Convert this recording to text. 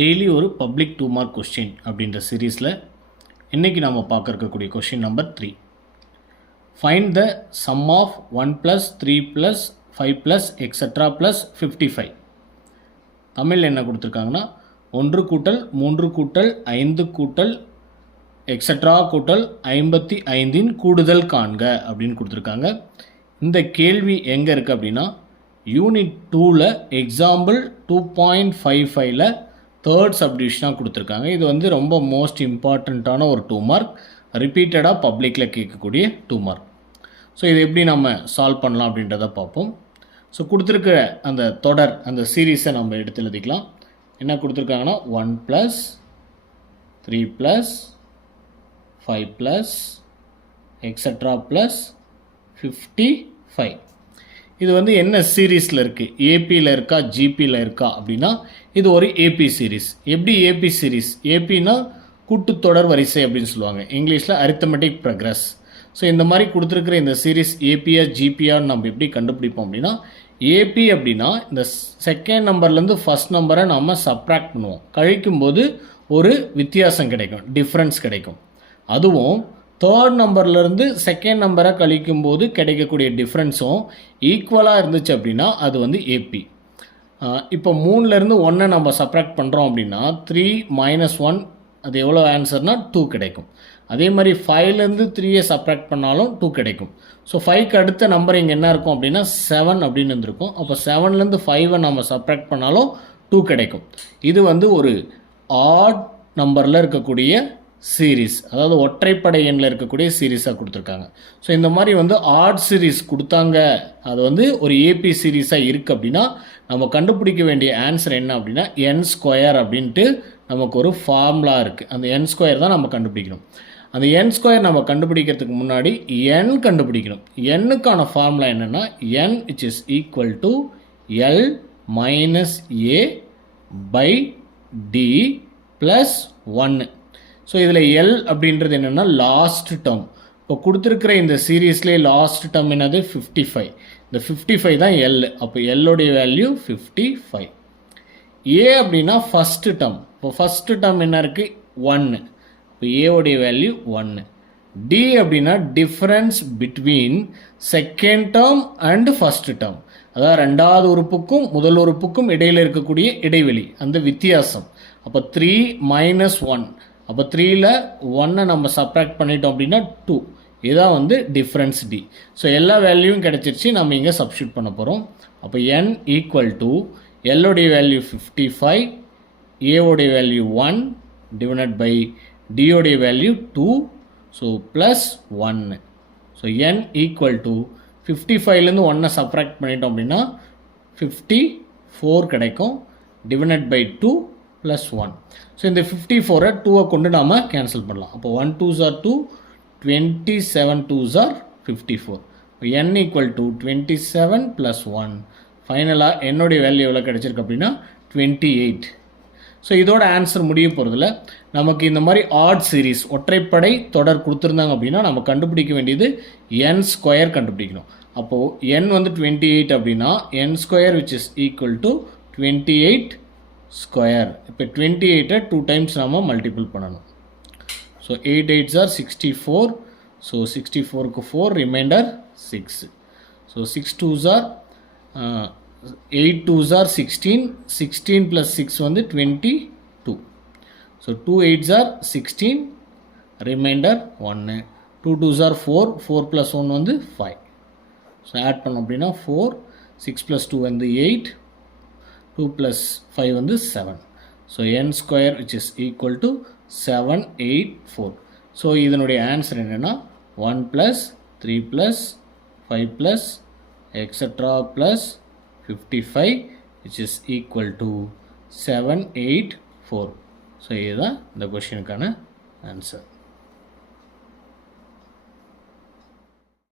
Daily ஒரு public 2 mark question அப்படின்ற சீரீஸில் இன்றைக்கி நாம் பார்க்க இருக்கக்கூடிய question number 3. Find the sum of 1 + 3 + 5 + extra + 55. Tamil என்ன கொடுத்துருக்காங்கன்னா 1 கூட்டல் 3 கூட்டல் 5 கூட்டல் எக்ஸட்ரா கூட்டல் 55 கூடுதல் காண்க அப்படின்னு கொடுத்துருக்காங்க. இந்த கேள்வி எங்கே இருக்குது அப்படின்னா யூனிட் 2ல் எக்ஸாம்பிள் 2.55ல் தேர்ட் சப்டிவிஷனாக கொடுத்துருக்காங்க. இது வந்து ரொம்ப மோஸ்ட் இம்பார்ட்டண்ட்டான ஒரு 2 மார்க், ரிப்பீட்டடாக பப்ளிக்கில் கேட்கக்கூடிய 2 மார்க். ஸோ இது எப்படி நம்ம சால்வ் பண்ணலாம் அப்படின்றத பார்ப்போம். ஸோ கொடுத்துருக்க அந்த தொடர் அந்த சீரீஸை நம்ம எடுத்து எழுதிக்கலாம். என்ன கொடுத்துருக்காங்கன்னா 1 + 3 + 5 + எக்ஸட்ரா + 55. இது வந்து என்ன சீரீஸில் இருக்குது, ஏபியில் இருக்கா ஜிபியில் இருக்கா அப்படின்னா இது ஒரு ஏபி சீரீஸ். எப்படி ஏபி சீரீஸ்? ஏபினா கூட்டுத்தொடர் வரிசை அப்படின்னு சொல்லுவாங்க, இங்கிலீஷில் அரித்தமெட்டிக் ப்ரக்ரஸ். ஸோ இந்த மாதிரி கொடுத்துருக்கிற இந்த சீரீஸ் ஏபியா ஜிபியான்னு நம்ம எப்படி கண்டுபிடிப்போம் அப்படின்னா, ஏபி அப்படின்னா இந்த செகண்ட் நம்பர்லேருந்து ஃபஸ்ட் நம்பரை நம்ம சப்ராக்ட் பண்ணுவோம், கழிக்கும்போது ஒரு வித்தியாசம் கிடைக்கும், டிஃப்ரென்ஸ் கிடைக்கும். அதுவும் தேர்ட் நம்பர்லேருந்து செகண்ட் நம்பரை கழிக்கும்போது கிடைக்கக்கூடிய டிஃப்ரென்ஸும் ஈக்குவலாக இருந்துச்சு அப்படின்னா அது வந்து ஏபி. இப்போ 3லேருந்து 1 நம்ம சப்ராக்ட் பண்ணுறோம் அப்படின்னா 3 - 1 அது எவ்வளோ ஆன்சர்னால் 2 கிடைக்கும். அதே மாதிரி 5லேருந்து 3 சப்ராக்ட் பண்ணாலும் 2 கிடைக்கும். ஸோ 5க்கு அடுத்த நம்பர் இங்கே என்ன இருக்கும் அப்படின்னா 7 அப்படின்னு இருந்திருக்கும். அப்போ 7லேருந்து 5 நம்ம சப்ராக்ட் பண்ணாலும் 2 கிடைக்கும். இது வந்து ஒரு ஆட் நம்பரில் இருக்கக்கூடிய சீரீஸ், அதாவது ஒற்றைப்படை எண்ணில் இருக்கக்கூடிய சீரீஸாக கொடுத்துருக்காங்க. ஸோ இந்த மாதிரி வந்து ஆட் சீரீஸ் கொடுத்தாங்க, அது வந்து ஒரு ஏபி சீரீஸாக இருக்குது அப்படின்னா நம்ம கண்டுபிடிக்க வேண்டிய ஆன்சர் என்ன அப்படின்னா n² அப்படின்ட்டு நமக்கு ஒரு ஃபார்முலா இருக்குது. அந்த n² தான் நம்ம கண்டுபிடிக்கணும். அந்த n² நம்ம கண்டுபிடிக்கிறதுக்கு முன்னாடி n கண்டுபிடிக்கணும். n-க்கான ஃபார்முலா என்னென்னா n which is equal to L - A by D plus 1. So இதில் எல் அப்படின்றது என்னென்னா லாஸ்ட் டேர்ம். இப்போ கொடுத்துருக்கிற இந்த சீரீஸ்லேயே லாஸ்ட் டேர்ம் என்னது 55. இந்த 55 தான் எல். அப்போ எல்லோடைய வேல்யூ 55. ஏ அப்படின்னா ஃபஸ்ட்டு டேர்ம். இப்போ ஃபஸ்ட்டு டேர்ம் என்ன இருக்குது 1. இப்போ ஏவோடைய வேல்யூ 1. டி அப்படின்னா difference between second term and first term, அதாவது ரெண்டாவது உறுப்புக்கும் முதல் உறுப்புக்கும் இடையில் இருக்கக்கூடிய இடைவெளி, அந்த வித்தியாசம். அப்போ 3 - 1. அப்போ 3ல் 1 நம்ம சப்ராக்ட் பண்ணிட்டோம் அப்படின்னா 2. இதுதான் வந்து டிஃப்ரென்ஸ் டி. ஸோ எல்லா வேல்யூவும் கிடச்சிருச்சு, நம்ம இங்கே சப்ஸ்டியூட் பண்ண போகிறோம். அப்போ n = எல்லோடைய வேல்யூ 55, ஏவோடைய வேல்யூ 1 டிவைடட் பை டியோடைய value 2, so plus 1. So n = 55லேருந்து 1 சப்ராக்ட் பண்ணிட்டோம் அப்படின்னா 54 கிடைக்கும், டிவைடட் பை 2 + 1. ஸோ இந்த 54-ஐ 2-ஐ கொண்டு நாம் கேன்சல் பண்ணலாம். அப்போ 1 2s are 2, 27 2s are 54. n = 27 + 1. ஃபைனலாக என்னுடைய வேல்யூ எவ்வளோ கிடச்சிருக்கு அப்படின்னா 28. ஸோ இதோட ஆன்சர் முடிய போகிறதுல நமக்கு இந்த மாதிரி ஆட் சீரீஸ் ஒற்றைப்படை தொடர் கொடுத்துருந்தாங்க அப்படின்னா நம்ம கண்டுபிடிக்க வேண்டியது n² கண்டுபிடிக்கணும். அப்போது n வந்து 28 அப்படின்னா n² which is equal to 28 square. இப்போ 28-ஐ 2 டைம்ஸ் நாம் மல்டிபிள் பண்ணணும். So 8 8s are 64. ஸோ 64க்கு 4, remainder 6. So 6 2s are 8 2s are 16. 16 + 6 வந்து 22. So 2 8s are 16, reminder 1. 2 2s are 4. 4 + 1 வந்து 5. ஸோ ஆட் பண்ணோம் அப்படின்னா 4. 6 + 2 வந்து 8. 2 + 5 வந்து 7. So n² which is equal to 784. So இதனுடைய ஆன்சர் என்னென்னா 1 + 3 + 5 + extra + 55 which is equal to 784. So இதுதான் இந்த கொஷினுக்கான ஆன்சர்.